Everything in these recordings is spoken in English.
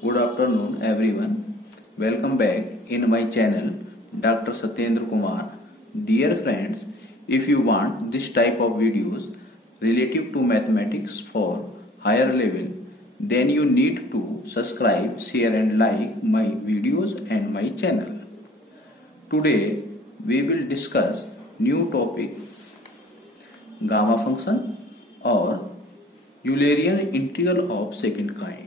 Good afternoon everyone. Welcome back in my channel Dr. Satyendra Kumar. Dear friends, if you want this type of videos relative to mathematics for higher level, then you need to subscribe, share and like my videos and my channel. Today we will discuss new topic gamma function or Eulerian integral of second kind.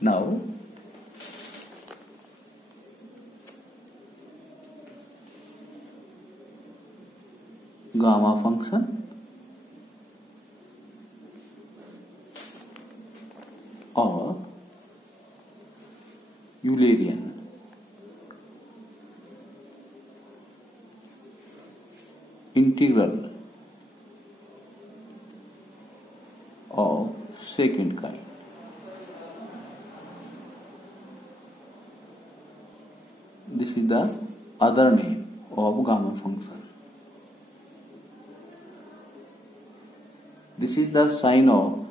Now, gamma function or Eulerian integral of second kind. This is the other name of gamma function. This is the sign of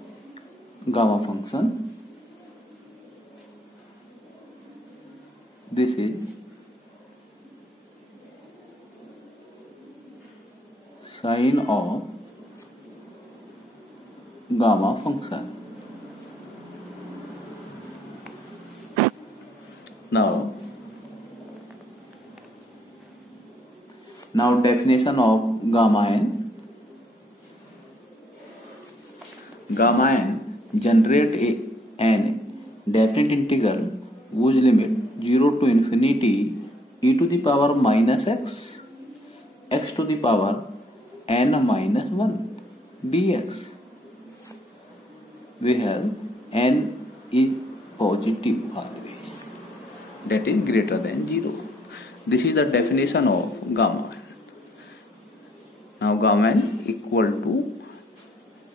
gamma function. This is sign of gamma function. Now definition of gamma n. Gamma n generate an definite integral whose limit 0 to infinity e to the power minus x to the power n minus 1 dx, where n is positive always, that is greater than 0. This is the definition of gamma n. Now gamma n equal to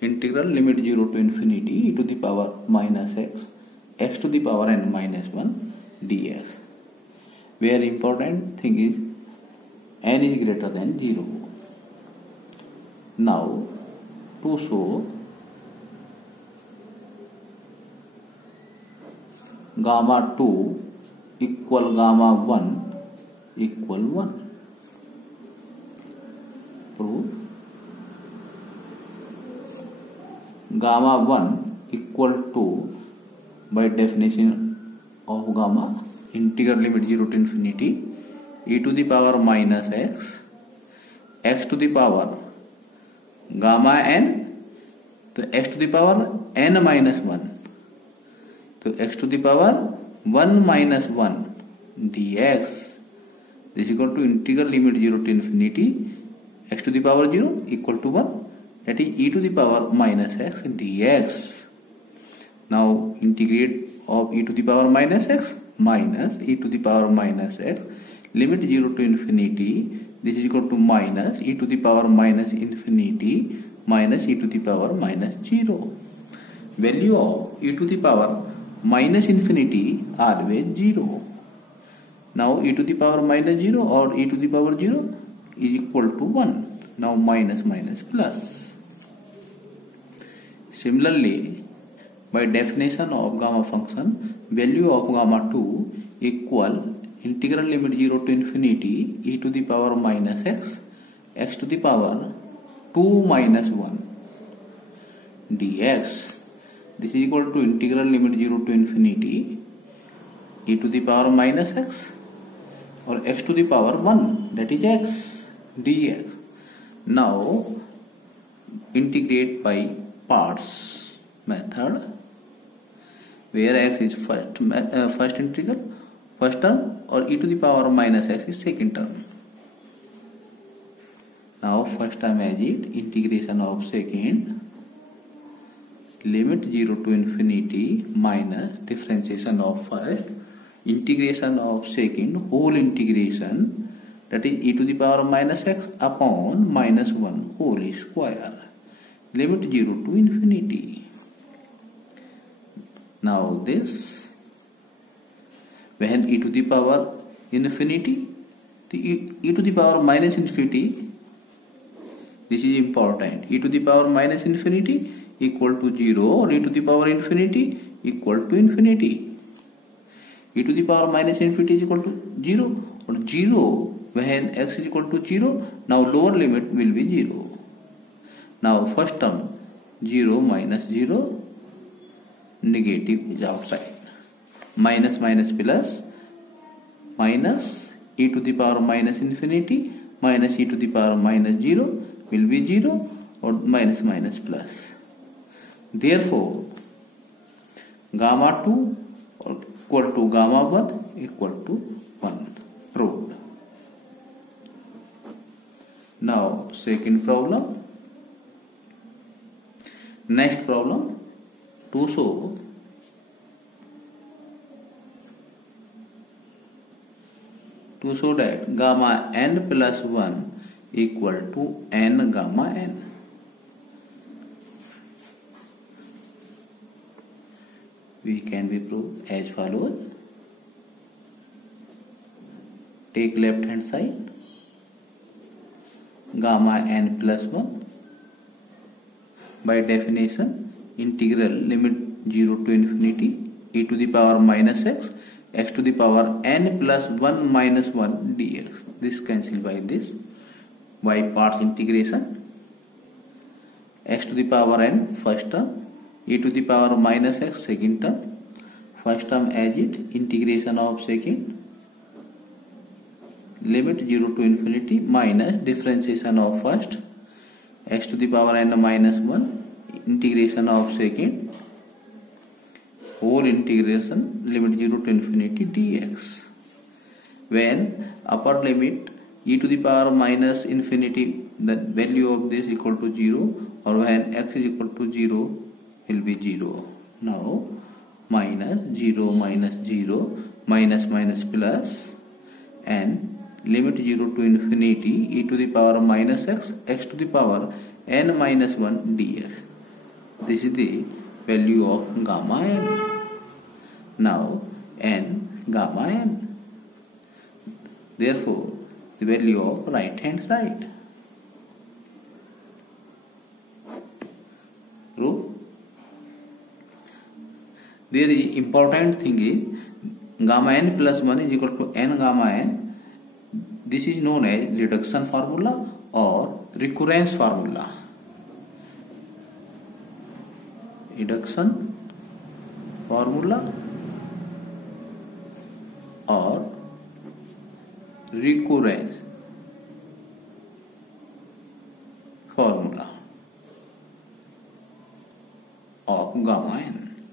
integral limit 0 to infinity e to the power minus x to the power n minus 1 dx, where important thing is n is greater than 0. Now to show gamma 2 equal gamma 1 equal 1. Prove gamma 1 equal to, by definition of gamma, integral limit 0 to infinity e to the power minus x to the power gamma n, to x to the power n minus 1, to x to the power 1 minus 1 dx. This is equal to integral limit 0 to infinity x to the power 0 equal to 1, that is e to the power minus x dx. Now integrate of e to the power minus x minus e to the power minus x, limit 0 to infinity, this is equal to minus e to the power minus infinity minus e to the power minus 0. Value of e to the power minus infinity always 0. Now e to the power minus 0 or e to the power 0 is equal to 1. Now minus minus plus. Similarly, by definition of gamma function, value of gamma 2 equal integral limit 0 to infinity e to the power minus x to the power 2 minus 1 dx. This is equal to integral limit 0 to infinity e to the power minus x or x to the power 1, that is x dx. Now integrate by parts method, where x is first integral, first term, or e to the power minus x is second term. Now first term as it, integration of second, limit 0 to infinity minus differentiation of first, integration of second, whole integration, that is e to the power minus x upon minus 1 whole square, limit 0 to infinity. Now this, when e to the power infinity, the e to the power minus infinity, this is important, e to the power minus infinity equal to 0 or e to the power infinity equal to infinity. E to the power minus infinity is equal to 0 or 0 when x is equal to 0. Now lower limit will be 0. Now first term 0 minus 0, negative is outside. Minus minus plus, minus e to the power minus infinity minus e to the power minus 0 will be 0 or minus minus plus. Therefore gamma 2 equal to gamma 1 equal to 1. Proved. Now second problem. Next problem, to show that gamma n plus 1 equal to n gamma n. We can be proved as follows. Take left hand side, gamma n plus 1. By definition, integral limit 0 to infinity e to the power minus x, x to the power n plus 1 minus 1 dx. This cancel by this. By parts integration, x to the power n first term, e to the power minus x second term. First term as it, integration of second, limit 0 to infinity minus differentiation of first, x to the power n minus 1, integration of second, whole integration, limit 0 to infinity dx. When upper limit e to the power minus infinity, the value of this equal to 0, or when x is equal to 0 will be 0. Now minus 0 minus 0 minus minus plus, and limit 0 to infinity e to the power minus x, x to the power n minus 1 dx. This is the value of gamma n. Now n gamma n. Therefore the value of right hand side. Proof. There is important thing is gamma n plus 1 is equal to n gamma n. This is known as reduction formula or recurrence formula. Reduction formula or recurrence formula of gamma n.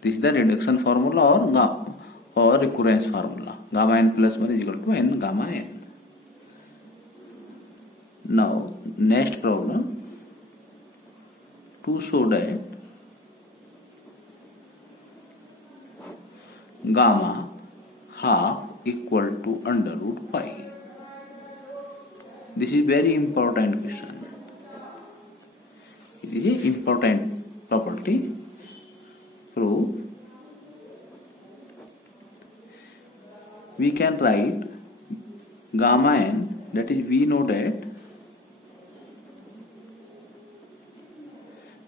This is the reduction formula or recurrence formula. Gamma n plus 1 is equal to n gamma n. Now next problem, to show that gamma half equal to under root pi. This is very important question. It is an important property. Proof. We can write gamma n, that is we know that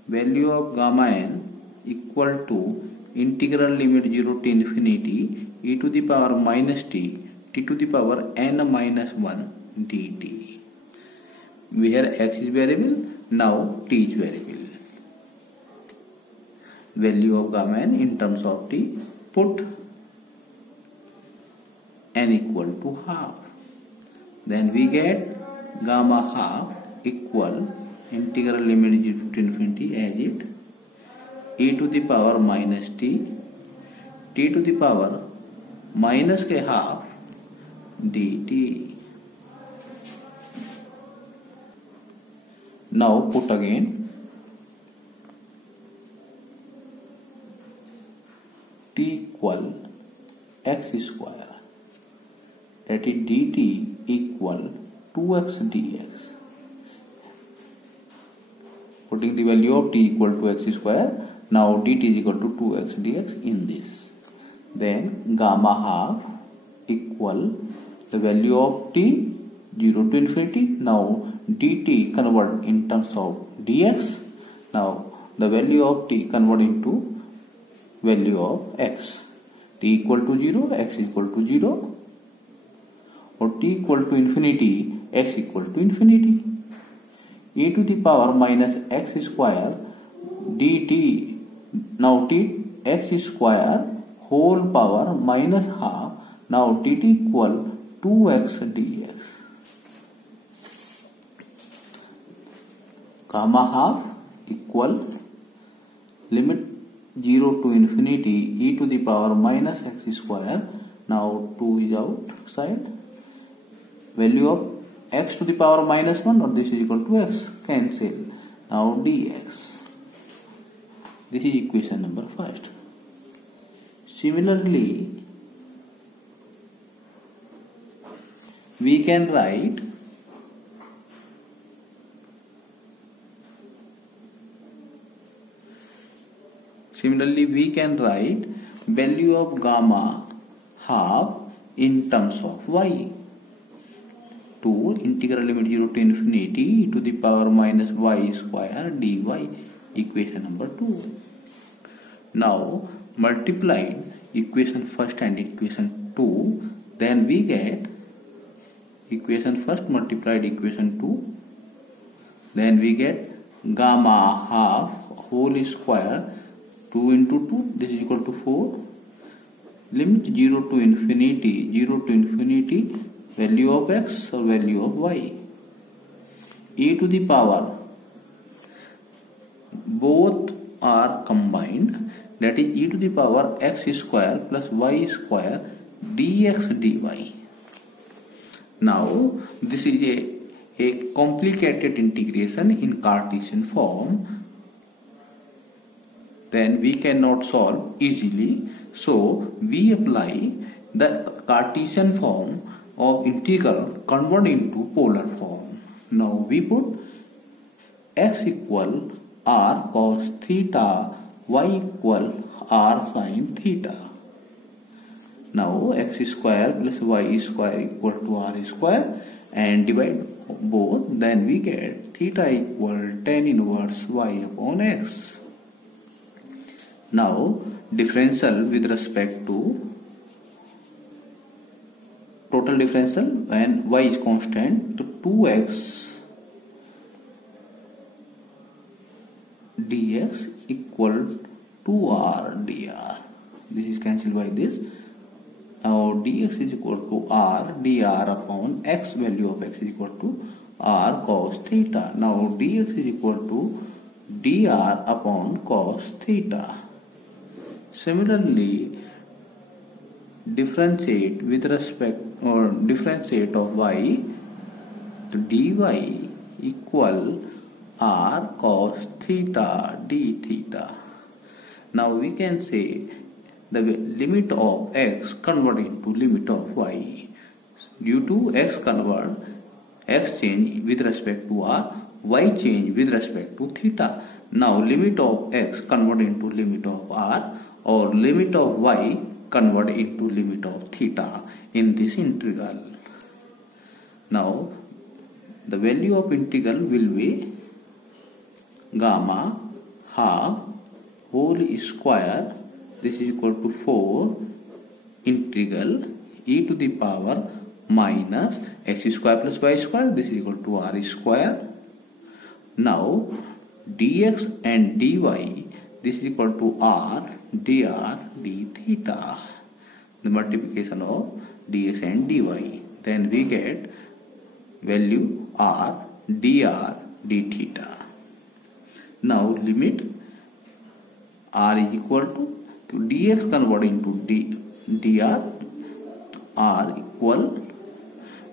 value of gamma n equal to integral limit 0 to infinity e to the power minus t to the power n minus 1 dt. Where x is variable, now t is variable. Value of gamma n in terms of t, put n equal to half. Then we get gamma half equal integral limit 0 to infinity as it, e to the power minus t to the power minus के half dt. Now put again t equal x square, that is dt equal 2x dx. Putting the value of t equal to x square, now dt is equal to 2x dx in this. Then gamma half equal the value of t 0 to infinity. Now dt convert in terms of dx. Now the value of t convert into value of x. T equal to 0, x equal to 0, or t equal to infinity, x equal to infinity. E to the power minus x square dt. Now t x square whole power minus half. Now dt equal 2x dx. Gamma half equal limit 0 to infinity e to the power minus x square. Now 2 is outside. Value of x to the power minus 1, or this is equal to x. Cancel. Now dx. This is equation number 1. Similarly, we can write value of gamma half in terms of y. 2 integral limit 0 to infinity e to the power minus y square dy. Equation number 2. Now multiplied equation first and equation 2, then we get equation first multiplied equation 2, then we get gamma half whole square 2 into 2, this is equal to 4. Limit 0 to infinity value of x or value of y. E to the power, both are combined, that is e to the power x square plus y square dx dy. Now this is a complicated integration in Cartesian form. Then we cannot solve easily. So we apply the Cartesian form of integral, convert into polar form. Now we put x equal r cos theta, y equal r sin theta. Now x square plus y square equal to r square, and divide both, then we get theta equal tan inverse y upon x. Now differential with respect to total differential when y is constant, to 2x dx equal to r dr. This is cancelled by this. Now dx is equal to r dr upon x, value of x is equal to r cos theta. Now dx is equal to dr upon cos theta. Similarly, differentiate with respect or differentiate of y, to dy equal r cos theta d theta. Now we can say the limit of x convert into limit of y. Due to x convert, x change with respect to r, y change with respect to theta. Now limit of x convert into limit of r, or limit of y convert into limit of theta in this integral. Now the value of integral will be gamma half whole square, this is equal to 4 integral e to the power minus x square plus y square, this is equal to r square. Now dx and dy, this is equal to r dr d theta, the multiplication of dx and dy. Then we get value r dr d theta. Now limit r is equal to dx convert into dr, r equal,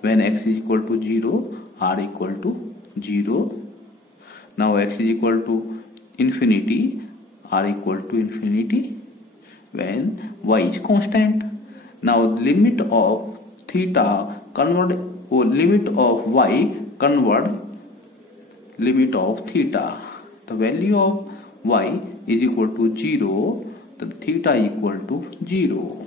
when x is equal to 0, r equal to 0. Now x is equal to infinity, r equal to infinity, when y is constant. Now limit of theta convert, or limit of y convert limit of theta. The value of y is equal to 0, the theta equal to 0.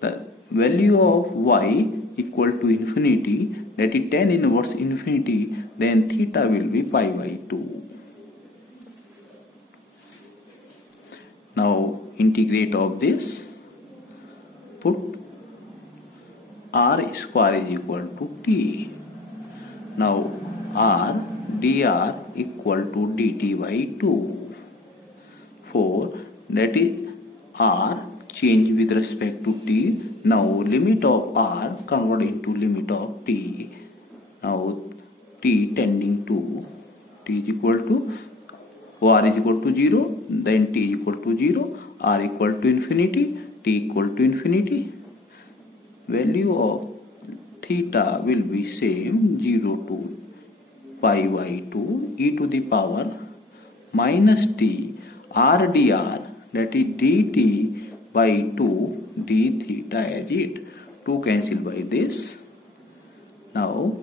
The value of y equal to infinity, that is tan inverse infinity, then theta will be pi by 2. integrate of this, put r square is equal to t. Now r dr equal to dt by 2. For that is r change with respect to t. Now limit of r convert into limit of t. Now t tending to t is equal to r is equal to 0, then t is equal to 0, r equal to infinity, t equal to infinity. Value of theta will be same, 0 to pi by 2 e to the power minus t r dr, that is dt by 2 d theta as it. 2 cancel by this. Now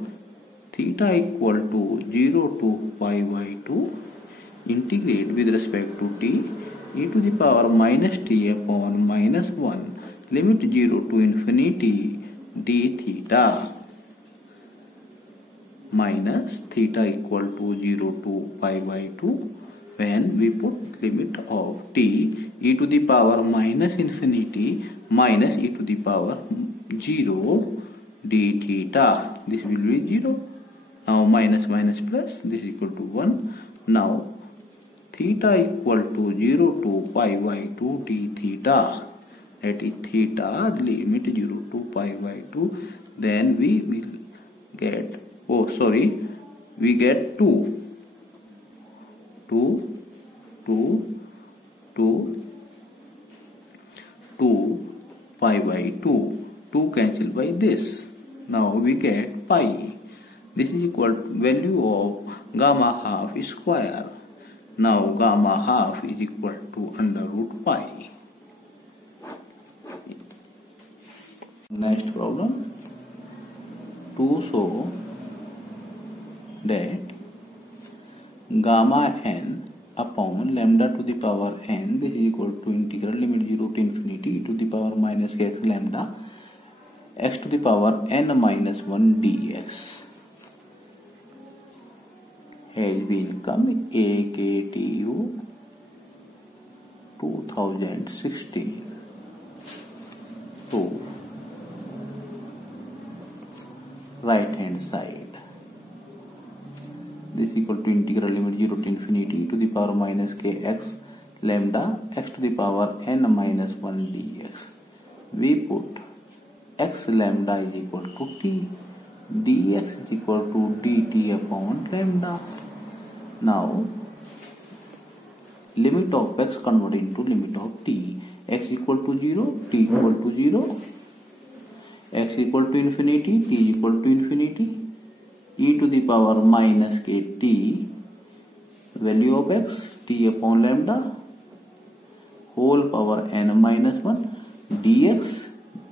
theta equal to 0 to pi by 2, integrate with respect to t, e to the power minus t upon minus 1, limit 0 to infinity d theta, minus theta equal to 0 to pi by 2, when we put limit of t e to the power minus infinity minus e to the power 0 d theta. This will be 0. Now minus minus plus, this is equal to 1. Now theta equal to 0 to pi by 2 d theta, that is theta limit 0 to pi by 2, then we will get, we get 2 pi by 2, 2 cancel by this. Now we get pi. This is equal to value of gamma half square. Now gamma half is equal to under root pi. Next problem. To show that gamma n upon lambda to the power n, this is equal to integral limit 0 to infinity e to the power minus x lambda x to the power n minus 1 dx has been come AKTU 2016. So right hand side, this is equal to integral limit 0 to infinity to the power minus kx lambda x to the power n minus 1 dx. We put x lambda is equal to t, dx is equal to dt upon lambda. Now limit of x convert into limit of t. X equal to 0, t equal to 0, x equal to infinity, t equal to infinity, e to the power minus kt, value of x, t upon lambda, whole power n minus 1, dx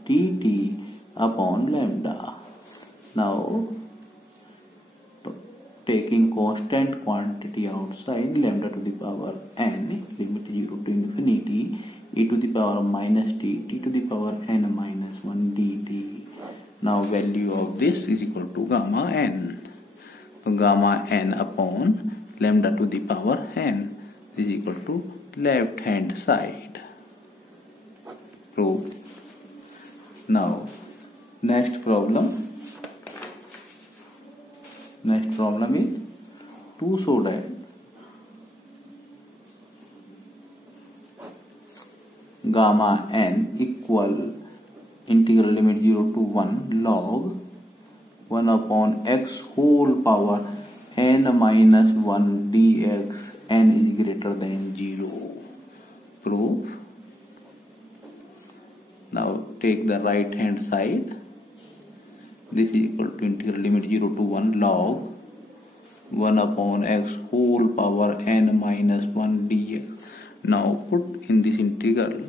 dt upon lambda. Now taking constant quantity outside, lambda to the power n, limit 0 to infinity, e to the power minus t, t to the power n minus 1 dt. Now value of this is equal to gamma n. So gamma n upon lambda to the power n is equal to left hand side. Proof. Now next problem. Next problem is to show that gamma n equal integral limit 0 to 1 log 1 upon x whole power n minus 1 dx, n is greater than 0. Proof. Now take the right hand side. This is equal to integral limit 0 to 1 log 1 upon x whole power n minus 1 dx. Now put in this integral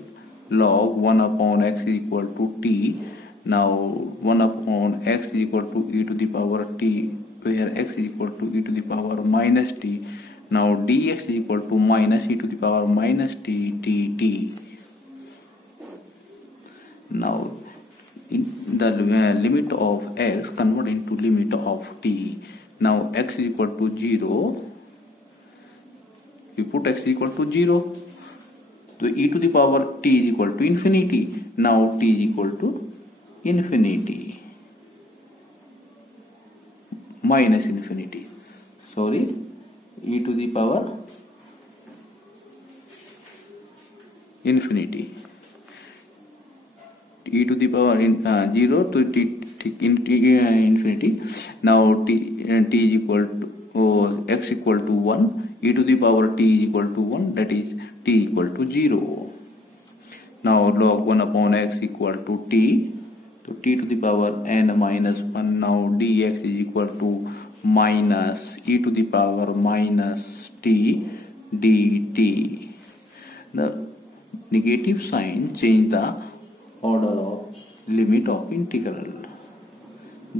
log 1 upon x is equal to t. Now 1 upon x is equal to e to the power t, where x is equal to e to the power minus t. Now dx is equal to minus e to the power minus t dt. Now in the limit of x convert into limit of t. Now x is equal to 0. You put x is equal to 0. तो e to the power t is equal to infinity. Now t is equal to infinity minus infinity. Sorry, e to the power infinity. E to the power 0 to t infinity. Now t is equal to x equal to 1. E to the power t is equal to 1. That is t equal to 0. Now log 1 upon x equal to t. So t to the power n minus 1. Now dx is equal to minus e to the power minus t dt. The negative sign change the order of limit of integral.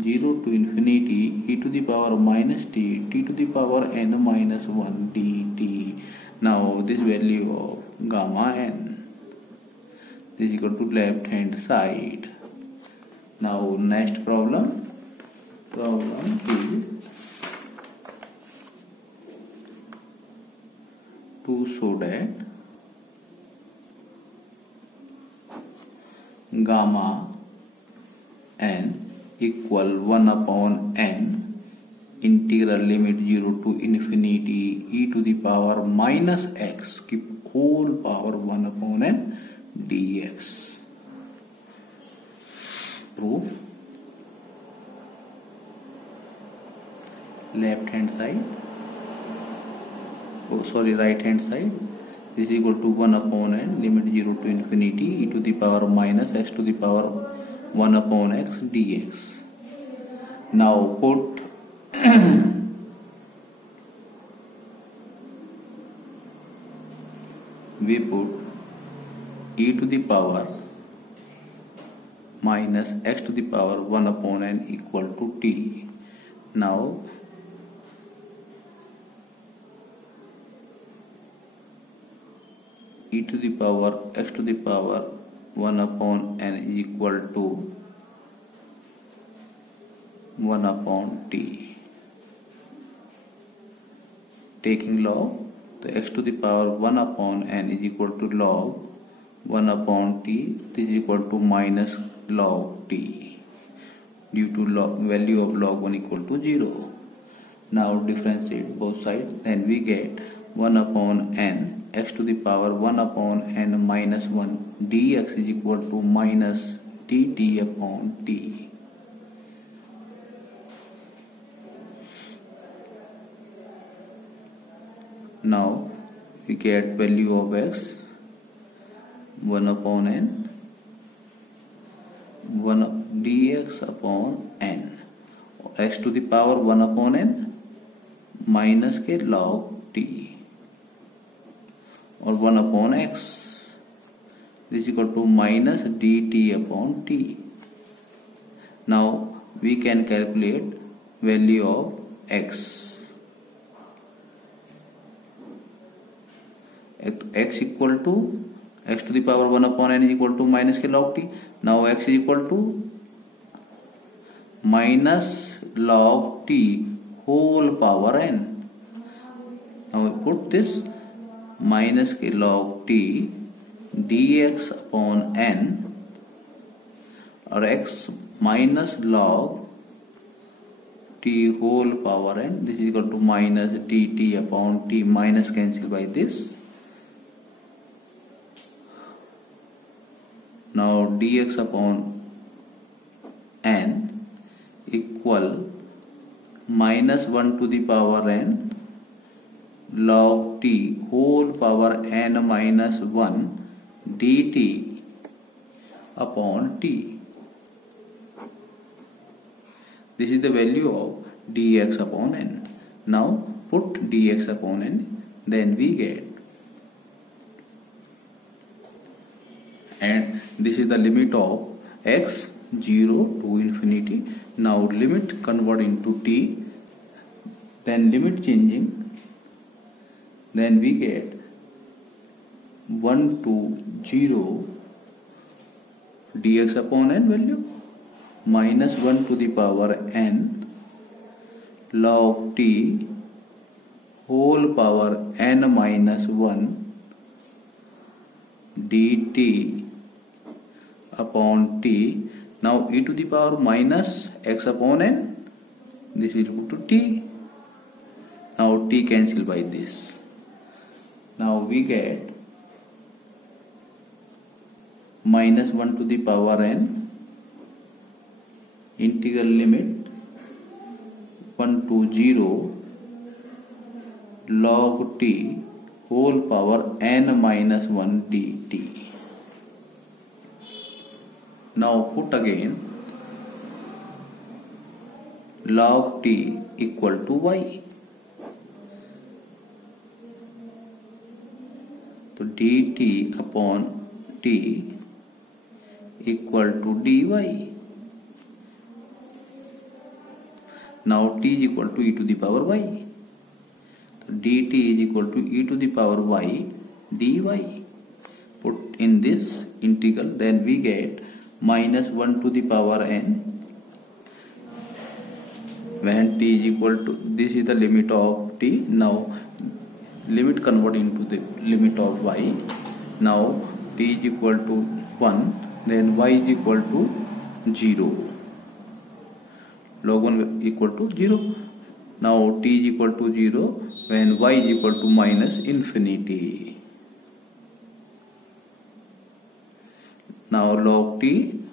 0 to infinity e to the power minus t to the power n minus 1 dt. Now this value of gamma n is equal to left hand side. Now next problem is to show that gamma n equal 1 upon n integral limit 0 to infinity e to the power minus x की whole power 1 upon n dx. Proof. Left hand side, right hand side is equal to 1 upon n limit 0 to infinity e to the power minus x to the power 1 upon x dx. Now put we put e to the power minus x to the power 1 upon n equal to t. Now e to the power x to the power 1 upon n is equal to 1 upon t. Taking log, the x to the power 1 upon n is equal to log 1 upon t. This is equal to minus log t due to value of log 1 equal to 0. Now differentiate both sides, then we get 1 upon n x to the power 1 upon n minus 1 dx is equal to minus dt upon t. Now we get value of x 1 upon n 1 dx upon n x to the power 1 upon n minus के log t और 1 upon x. This is equal to minus dt upon t. Now we can calculate value of x. X equal to x to the power 1 upon n is equal to minus के log t. Now x is equal to minus log t whole power n. Now we put this minus के log t dx upon n और x minus log t whole power n. This is equal to minus dt upon t. Minus cancel by this. Now dx upon n equal minus 1 to the power n log t whole power n minus 1 dt upon t. This is the value of dx upon n. Now put dx upon n, then we get, and this is the limit of x 0 to infinity. Now limit convert into t, then limit changing, then we get 1 to 0 dx upon n value minus 1 to the power n log t whole power n minus 1 dt upon t. Now e to the power minus x upon n, this is equal to t. Now t cancel by this. Now we get minus 1 to the power n integral limit 1 to 0 log t whole power n minus 1 dt. Now put again log t equal to y. So dt upon t equal to dy. Now t is equal to e to the power y. So dt is equal to e to the power y dy. Put in this integral, then we get minus 1 to the power n when t is equal to, this is the limit of t. Now limit convert into the limit of y. Now t is equal to 1, then y is equal to 0. Log 1 equal to 0. Now t is equal to 0 when y is equal to minus infinity. Now log t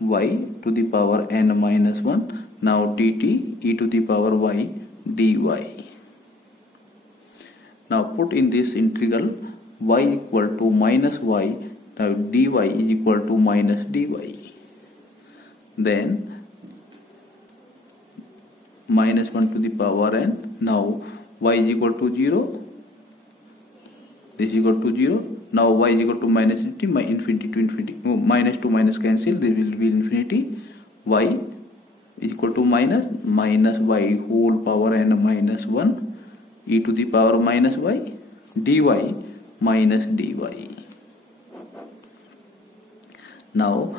y to the power n minus 1. Now dt e to the power y dy. Now put in this integral y equal to minus y. Now dy is equal to minus dy. Then minus 1 to the power n. Now y is equal to 0. This is equal to 0. Now y is equal to minus infinity to infinity. Minus to minus cancel. There will be infinity. Y is equal to minus y whole power n minus 1 e to the power minus y dy minus dy. Now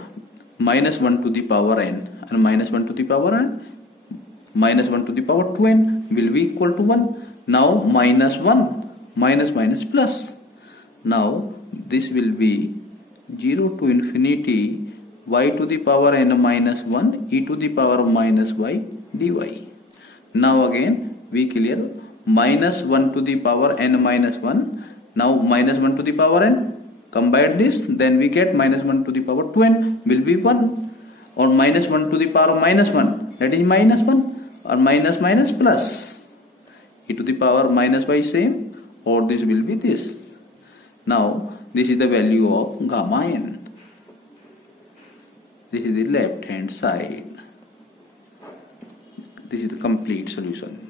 minus 1 to the power n and minus 1 to the power n, minus 1 to the power 2n will be equal to 1. Now minus 1 minus minus plus. Now this will be 0 to infinity y to the power n minus 1 e to the power minus y dy. Now again we clear minus 1 to the power n minus 1. Now minus 1 to the power n, combine this, then we get minus 1 to the power 2n will be 1, or minus 1 to the power minus 1, that is minus 1, or minus minus plus e to the power minus y same, or this will be this. Now this is the value of gamma n. This is the left hand side. This is the complete solution.